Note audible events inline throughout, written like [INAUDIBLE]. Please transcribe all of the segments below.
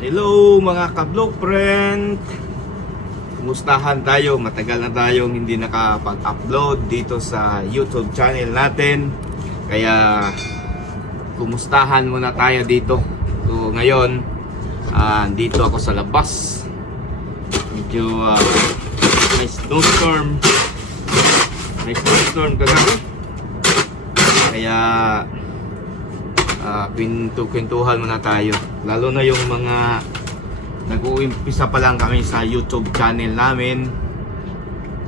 Hello mga ka-vlog friend! Kumustahan tayo? Matagal na tayong hindi nakapag-upload dito sa YouTube channel natin. Kaya kumustahan muna tayo dito. So ngayon, ah, dito ako sa labas. Medyo ah, may snowstorm. May snowstorm kagabi. Kaya uh, pinto-kwentuhan muna tayo. Lalo na yung mga nag-uumpisa pa lang kami sa YouTube channel namin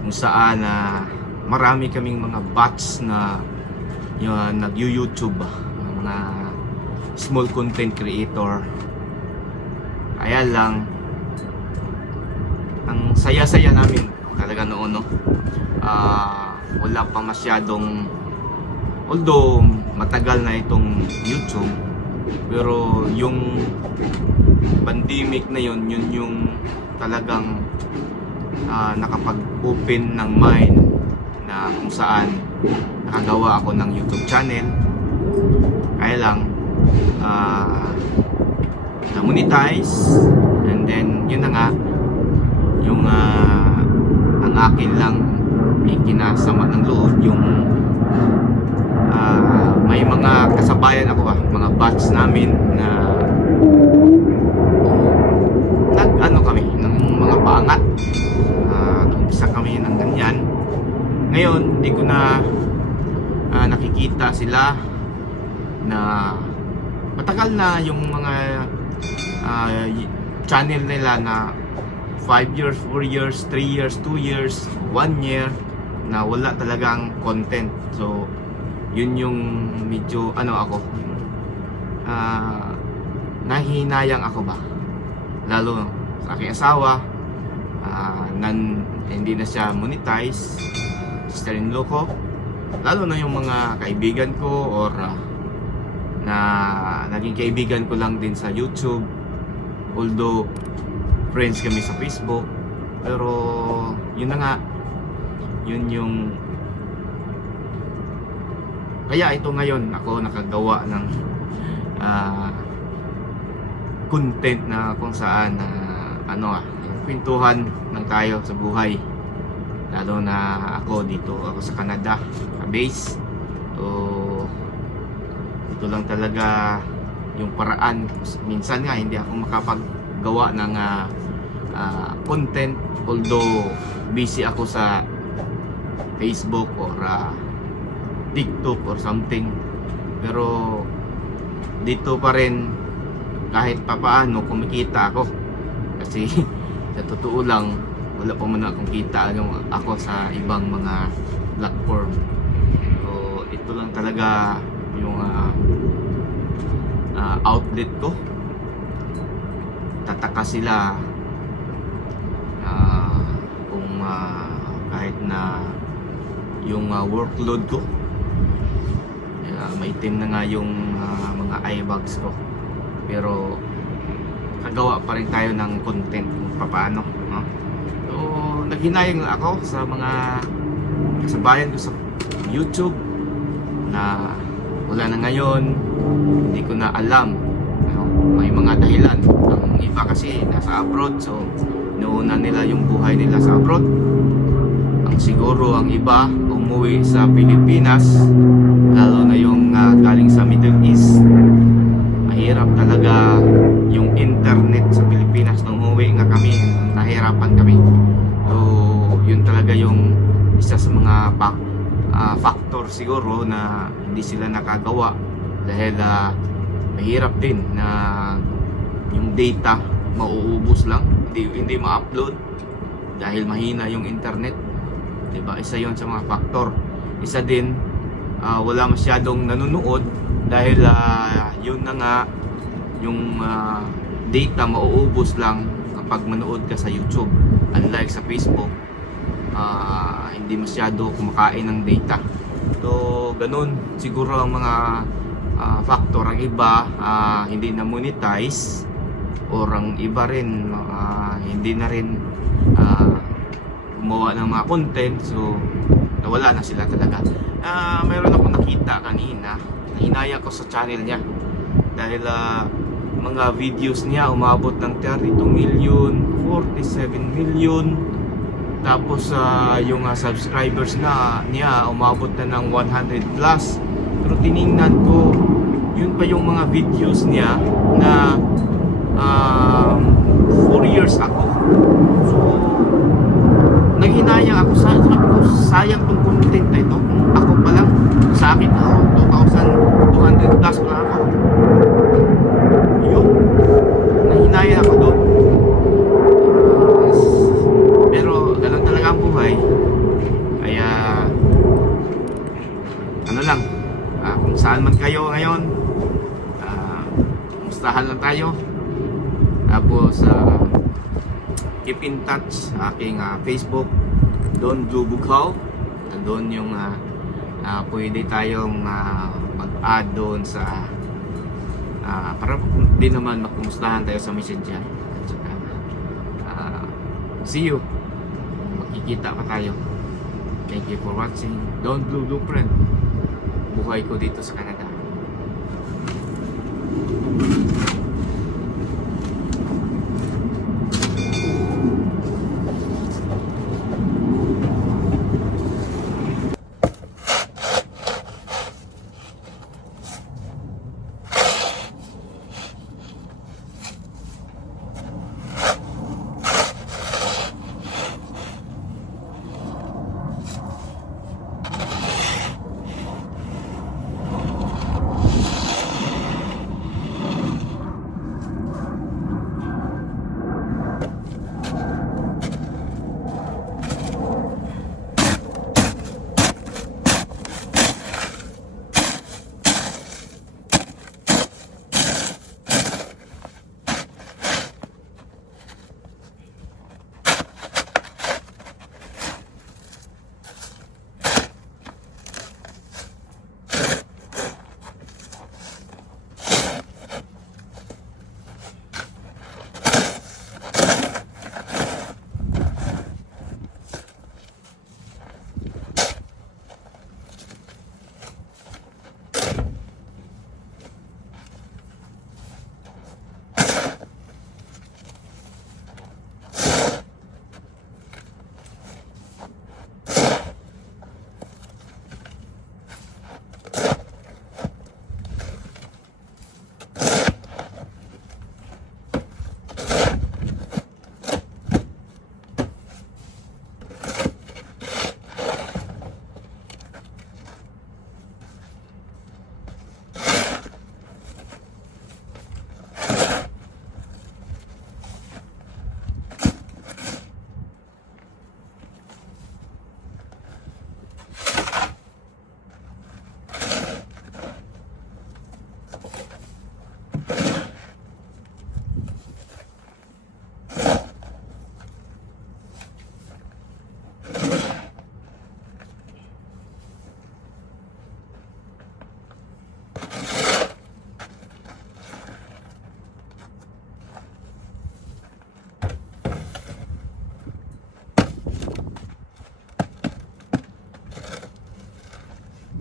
kung saan na marami kaming mga bots na yun, nag-YouTube mga small content creator kaya lang ang saya-saya namin talaga noon no Ah, wala pa masyadong although matagal na itong YouTube pero yung pandemic na yun yun yung talagang ah, nakapag-open ng mind na kung saan nakagawa ako ng YouTube channel. Kaya lang ah, na-monetize and then yun na nga yung ah, ang akin lang ay kinasama ng loob yung ah, may mga kasabayan ako ah, mga batch namin na nag ano kami ng mga bangat uh, umpisa kami ng ganyan ngayon hindi ko na ah, nakikita sila na matagal na yung mga ah, y- channel nila na 5 years, 4 years, 3 years, 2 years, 1 year na wala talagang content. So, yun yung medyo ano ako ah nahinayang ako ba? Lalo sa aking asawa ah, nan, hindi na siya monetize sister-in-law ko. Lalo na yung mga kaibigan ko or ah, na naging kaibigan ko lang din sa YouTube. Although friends kami sa Facebook. Pero yun na nga. Yun yung kaya ito ngayon ako nakagawa ng ah, content na kung saan na ano ah, kwentuhan ng tayo sa buhay. Lalo na ako dito, ako sa Canada, sa base. So, ito lang talaga yung paraan. Minsan nga hindi ako makapaggawa ng ah, ah, content although busy ako sa Facebook or ah, TikTok or something. Pero dito pa rin kahit papaano kumikita ako. Kasi [LAUGHS] sa totoo lang wala pa man akong kita ano, ako sa ibang mga platform. So ito lang talaga yung ah, ah, outlet ko. Tataka sila ah, kung ah, kahit na yung ah, workload ko maitim na nga yung ah, mga eye bags ko. Pero kagawa pa rin tayo ng content kung paano. No? So, naghinayang lang ako sa mga kasabayan ko sa YouTube na wala na ngayon, hindi ko na alam. Ano, may mga dahilan. Ang iba kasi nasa abroad, so inuuna nila yung buhay nila sa abroad. Ang siguro ang iba umuwi sa Pilipinas, lalo na yung ah, galing sa Middle East. Mahirap talaga yung internet sa Pilipinas nung umuwi nga kami, nahirapan kami. So, yun talaga yung isa sa mga fac- ah, factor siguro na hindi sila nakagawa dahil ah, mahirap din na yung data mauubos lang, hindi hindi ma-upload dahil mahina yung internet. 'Di ba? Isa 'yon sa mga factor. Isa din ah, wala masyadong nanonood dahil ah, yun na nga yung ah, data mauubos lang kapag manood ka sa YouTube. Unlike sa Facebook ah, hindi masyado kumakain ng data. So ganun siguro ang mga ah, factor. Ang iba ah, hindi na monetize or ang iba rin ah, hindi na rin ah, gumawa ng mga content. So nawala na sila talaga Ah, mayroon akong nakita kanina hinaya ko sa channel niya dahil ah, mga videos niya umabot ng 32 million, 47 million. Tapos ah, yung ah, subscribers na niya umabot na ng 100 plus. Pero tiningnan ko, yun pa yung mga videos niya na um, 4 years ako. So, nanghinayang ako sa sabi ko, sayang tong content na ito. Ako pa lang, sa akin oh, 2,200 plus pa lang ako. Yun. Nanghinayang ako doon. Ah, pero ganun talaga ang buhay. Kaya ano lang, ah, kung saan man kayo ngayon, ah, kumustahan lang tayo. Tapos, ah, keep in touch sa aking ah, Facebook, Don Blue Bughaw. Doon yung ah, ah, pwede tayong ah, mag-add doon sa ah, para din naman makumustahan tayo sa messenger. At saka, ah, see you. Magkikita pa tayo. Thank you for watching. Don Blue Blueprint. Buhay ko dito sa Canada.